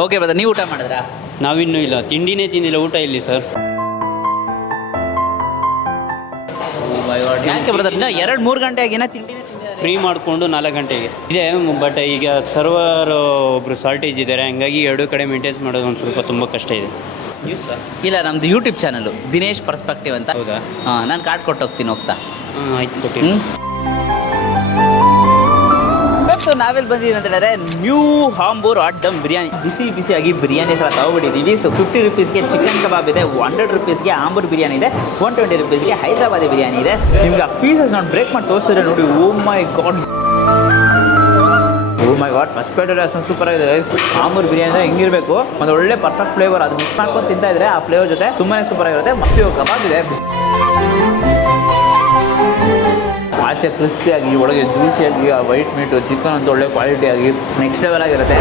Okay brother, ನೀವು ಊಟ ಮಾಡಿದ್ರಾ? ನಾವಿನ್ನೂ ಇಲ್ಲ, ತಿಂಡಿನೇ ತಿಂದಿಲ್ಲ, ಊಟ ಇಲ್ಲಿ ಸರ್. ಯಾಕೆ ಬ್ರದರ್, ಇನ್ನ 2-3 ಗಂಟೆ ಆಗಿನ ತಿಂಡಿನೇ ಫ್ರೀ ಮಾಡಿಕೊಂಡು 4 ಗಂಟೆಗೆ ಇದೆ. ಬಟ್ ಈಗ ಸರ್ವರ್ ಒಬ್ಬರು ಶಾರ್ಟೇಜ್ ಇದ್ದಾರೆ, ಹಂಗಾಗಿ 2 ಕಡೆ ಮೇಂಟೈನ್ಸ್ ಮಾಡೋದು ಒಂದು ಸ್ವಲ್ಪ ತುಂಬ ಕಷ್ಟ ಇದೆ. ಇಲ್ಲ, ನಮ್ದು ಯೂಟ್ಯೂಬ್ ಚಾನಲ್ ದಿನೇಶ್ ಪರ್ಸ್ಪೆಕ್ಟಿವ್ ಅಂತ. ಹೌದಾ? ಹಾಂ, ನಾನು ಕಾರ್ಡ್ ಕೊಟ್ಟು ಹೋಗ್ತೀನಿ ಹೋಗ್ತಾ. ಆಯ್ತು, ಕೊಟ್ಟಿನಿ. ಇವತ್ತು ನಾವೆಲ್ಲಿ ಬಂದಿದ್ದೀವಿ ಅಂತ ಹೇಳಿದ್ರೆ ನ್ಯೂ ಹಾಂಬೂರ್ ಹಾಟ್ ದಮ್ ಬಿರಿಯಾನಿ. ಬಿಸಿಯಾಗಿ ಬಿರಿಯಾನಿ ಸಹ ತಗೊಬಿಟ್ಟಿದ್ದೀವಿ. ಸೊ 50 ರುಪೀಸ್ಗೆ ಚಿಕನ್ ಕಬಾಬ್ ಇದೆ, 100 ರುಪೀಸ್ಗೆ ಆಂಬೂರ್ ಬಿರಿಯಾನಿ ಇದೆ, 120 ರುಪೀಸ್ಗೆ ಹೈದರಾಬಾದಿ ಬಿರಿಯಾನಿ ಇದೆ. ನಿಮ್ಗೆ ಆ ಪೀಸಸ್ ನಾನು ಬ್ರೇಕ್ ಮಾಡಿ ತೋರಿಸಿದ್ರೆ ನೋಡಿ, ಓ ಮೈ ಗಾಡ್, ಫಸ್ಟ್ ಬೈಟ್ ಅಷ್ಟೊಂದು ಸೂಪರ್ ಆಗಿದೆ ಗೈಸ್. ಆಂಬೂರ್ ಬಿರಿಯಾನಿ ಹೆಂಗಿರಬೇಕು, ಒಂದು ಒಳ್ಳೆ ಪರ್ಫೆಕ್ಟ್ ಫ್ಲೇವರ್, ಅದು ಮಿಕ್ಸ್ ಮಾಡ್ಕೊಂಡು ತಿಂತಾ ಇದ್ರೆ ಆ ಫ್ಲೇವರ್ ಜೊತೆ ತುಂಬಾ ಸೂಪರ್ ಆಗಿರುತ್ತೆ. ಮತ್ತೆ ಕಬಾಬ್ ಇದೆ, ಆಚೆ ಕ್ರಿಸ್ಪಿಯಾಗಿ ಒಳಗೆ ಜ್ಯೂಸಿಯಾಗಿ, ಆ ವೈಟ್ ಮೀಟು ಚಿಕನ್ ಅಂತ ಒಳ್ಳೆ ಕ್ವಾಲಿಟಿಯಾಗಿ ನೆಕ್ಸ್ಟ್ ಲೆವೆಲ್ ಆಗಿರುತ್ತೆ.